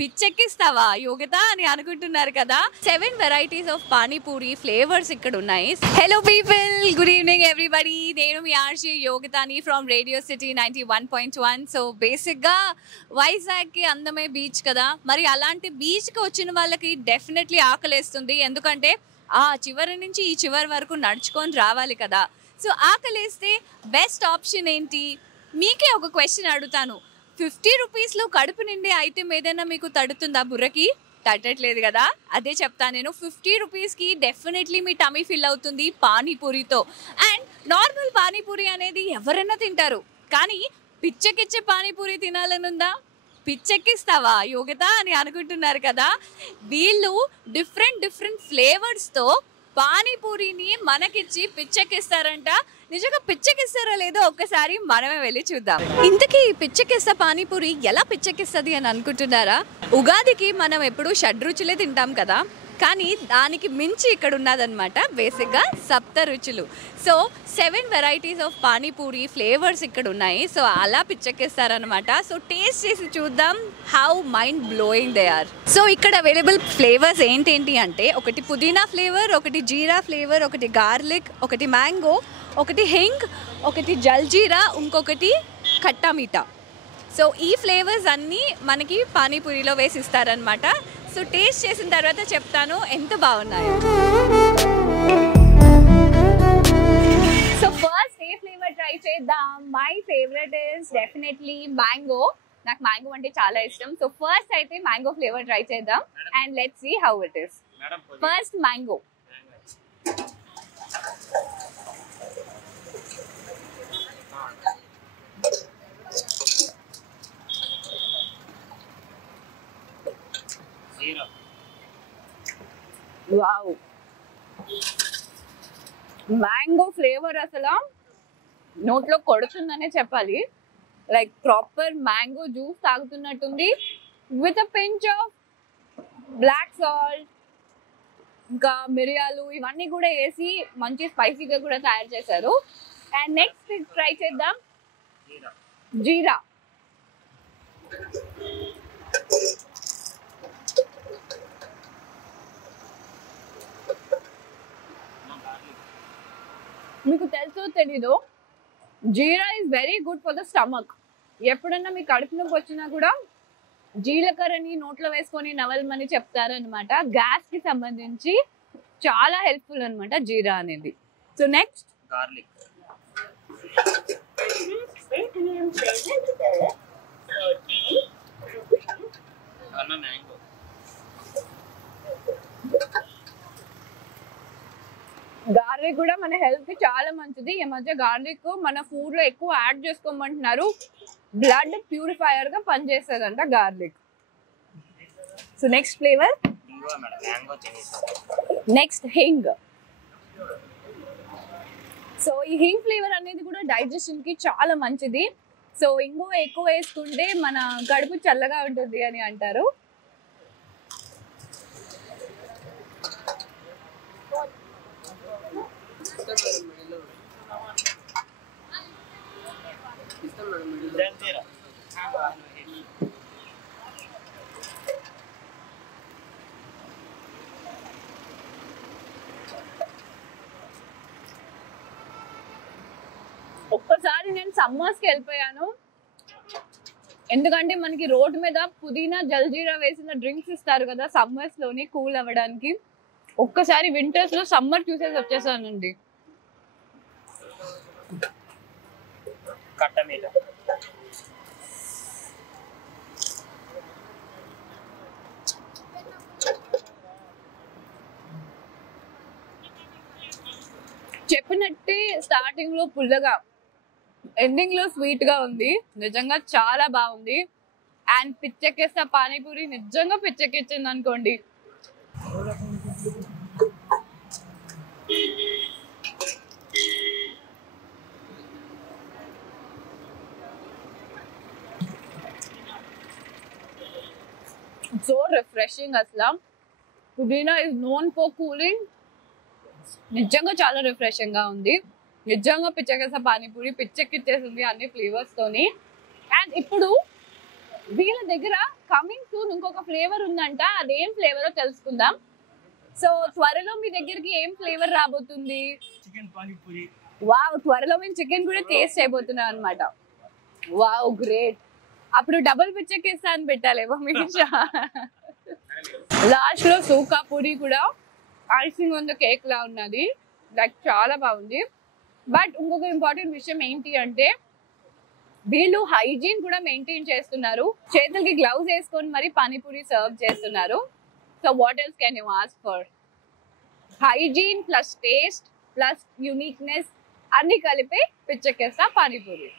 పిచ్చెక్కిస్తావా యోగిత అని అనుకుంటున్నారు కదా. 7 వెరైటీస్ ఆఫ్ పానీపూరి ఫ్లేవర్స్ ఇక్కడ ఉన్నాయి. Hello people, good evening everybody. నేను మీ ఆర్జీ యోగితాని ఫ్రమ్ రేడియో సిటీ 91.1. సో బేసిక్గా వైజాగ్కి అందమే బీచ్ కదా, మరి అలాంటి బీచ్కి వచ్చిన వాళ్ళకి డెఫినెట్లీ ఆకలేస్తుంది. ఎందుకంటే ఆ చివరి నుంచి ఈ చివరి వరకు నడుచుకొని రావాలి కదా. సో ఆకలేస్తే బెస్ట్ ఆప్షన్ ఏంటి? మీకే ఒక క్వశ్చన్ అడుగుతాను. 50 రూపీస్లో కడుపు నిండే ఐటెం ఏదైనా మీకు తడుతుందా? బుర్రకి తట్టట్లేదు కదా, అదే చెప్తాను నేను. 50 రూపీస్కి డెఫినెట్లీ మీ టమీ ఫిల్ అవుతుంది పానీపూరితో. అండ్ నార్మల్ పానీపూరి అనేది ఎవరైనా తింటారు, కానీ పిచ్చెక్కిచ్చే పానీపూరి తినాలనుందా? పిచ్చెక్కిస్తావా యోగిత అని అనుకుంటున్నారు కదా. వీళ్ళు డిఫరెంట్ ఫ్లేవర్స్తో పానీపూరిని మనకిచ్చి పిచ్చెక్కిస్తారంట. నిజంగా పిచ్చెక్కిస్తారో లేదో ఒక్కసారి మనమే వెళ్ళి చూద్దాం. ఇంతకీ పిచ్చెక్కిస్తా పానీపూరి ఎలా పిచ్చెక్కిస్తుంది అని అనుకుంటున్నారా? ఉగాదికి మనం ఎప్పుడు షడ్రుచులే తింటాం కదా, కానీ దానికి మించి ఇక్కడ ఉన్నదన్నమాట బేసిక్గా 7 రుచులు. So 7 varieties of panipuri flavours ఇక్కడ ఉన్నాయి. సో అలా పిచ్చెక్కిస్తారనమాట. సో టేస్ట్ చేసి చూద్దాం how mind blowing they are. So ఇక్కడ అవైలబుల్ ఫ్లేవర్స్ ఏంటేంటి అంటే, ఒకటి పుదీనా ఫ్లేవర్, ఒకటి జీరా ఫ్లేవర్, ఒకటి గార్లిక్, ఒకటి మ్యాంగో, ఒకటి హింగ్, ఒకటి జల్జీరా, ఇంకొకటి ఖట్టా మీఠా. సో ఈ ఫ్లేవర్స్ అన్నీ మనకి పానీపూరిలో వేసి ఇస్తారనమాట. సో టేస్ట్ చేసిన తర్వాత చెప్తాను ఎంత బాగున్నాయో. సో ఫస్ట్ ఏ ఫ్లేవర్ ట్రై చేద్దాం. My favourite is definitely mango. నాకు మ్యాంగో అంటే చాలా ఇష్టం. సో ఫస్ట్ అయితే మ్యాంగో ఫ్లేవర్ ట్రై చేద్దాం and let's see how it is. First mango. Wow, mango flavour అసలు నోట్లో కొడుతుందనే చెప్పాలి. లైక్ ప్రాపర్ మ్యాంగో జ్యూస్ తాగుతున్నట్టుంది, with a pinch of black salt, ఇంకా మిరియాలు ఇవన్నీ కూడా వేసి మంచి స్పైసీగా కూడా తయారు చేశారు. అండ్ నెక్స్ట్ ట్రై చేద్దాం జీరా. మీకు తెలుసో తెలీదో, jeera is very good for the stomach. ఎప్పుడన్నా మీ కడుపు నొప్పి వచ్చినా కూడా జీలకర్రని నోట్లో వేసుకొని నవలమని చెప్తారనమాట. గ్యాస్ కి సంబంధించి చాలా హెల్ప్ఫుల్ అనమాట జీరా అనేది. So next garlic. గార్లిక్ కూడా మన హెల్త్ కి చాలా మంచిది. ఈ మధ్య గార్లిక్ మన ఫుడ్ లో ఎక్కువ యాడ్ చేసుకోమంటున్నారు. బ్లడ్ ప్యూరిఫైయర్ గా పనిచేస్తుందంట garlic. So next flavour, next hing. So ఈ హింగ్ ఫ్లేవర్ అనేది కూడా డైజెషన్ కి చాలా మంచిది. సో ఇంకో ఎక్కువ వేసుకుంటే మన కడుపు చల్లగా ఉంటుంది అని అంటారు. ఒక్కసారి నేను సమ్మర్స్కి వెళ్ళిపోయాను, ఎందుకంటే మనకి రోడ్ మీద పుదీనా జల్జీరా వేసిన డ్రింక్స్ ఇస్తారు కదా సమ్మర్స్ లోని కూల్ అవ్వడానికి. ఒక్కసారి వింటర్స్ లో సమ్మర్ చూసేసి వచ్చేసానండి. చెప్పినట్టే స్టార్టింగ్ లో పుల్లగా, ఎండింగ్ లో స్వీట్ గా ఉంది. నిజంగా చాలా బాగుంది. అండ్ పిచ్చెక్కేస్తా పానీపూరి నిజంగా పిచ్చెక్కిచ్చింది అనుకోండి. So refreshing. అసలు పుదీనా ఇస్ నోన్ ఫర్ కూలింగ్. నిజంగా చాలా రిఫ్రెషింగ్ గా ఉంది. నిజంగా పిచ్చెక్కేస్తా పానీపూరి పిచ్చెక్కిచ్చేసింది అన్ని ఫ్లేవర్స్ తోని. అండ్ ఇప్పుడు వీళ్ళ దగ్గర కమింగ్ సూన్ ఇంకొక ఫ్లేవర్ ఉందంట, అదేం ఫ్లేవరో తెలుసుకుందాం. సో త్వరలో మీ దగ్గరికి ఏం ఫ్లేవర్ రాబోతుంది? చికెన్ పానీపూరి. వావ్, త్వరలో మేము చికెన్ కూడా టేస్ట్ చేయబోతున్నాం అనమాట. Wow great. అప్పుడు డబుల్ పిచ్చెక్కిస్తా అని పెట్టాలేమో మీకు. లాస్ట్ లో సూకా పూరి కూడా ఐసింగ్ ఆన్ ద కేక్ లా ఉన్నది, లైక్ చాలా బాగుంది. బట్ ఇంకొక ఇంపార్టెంట్ విషయం ఏంటి అంటే వీళ్ళు హైజీన్ కూడా మెయింటైన్ చేస్తున్నారు. చేతులకి గ్లౌజ్ వేసుకొని మరి పానీపూరి సర్వ్ చేస్తున్నారు. So what else can you ask for? Hygiene plus taste plus uniqueness అన్ని కలిపి పిచ్చెక్కేస్తా పానీపూరి.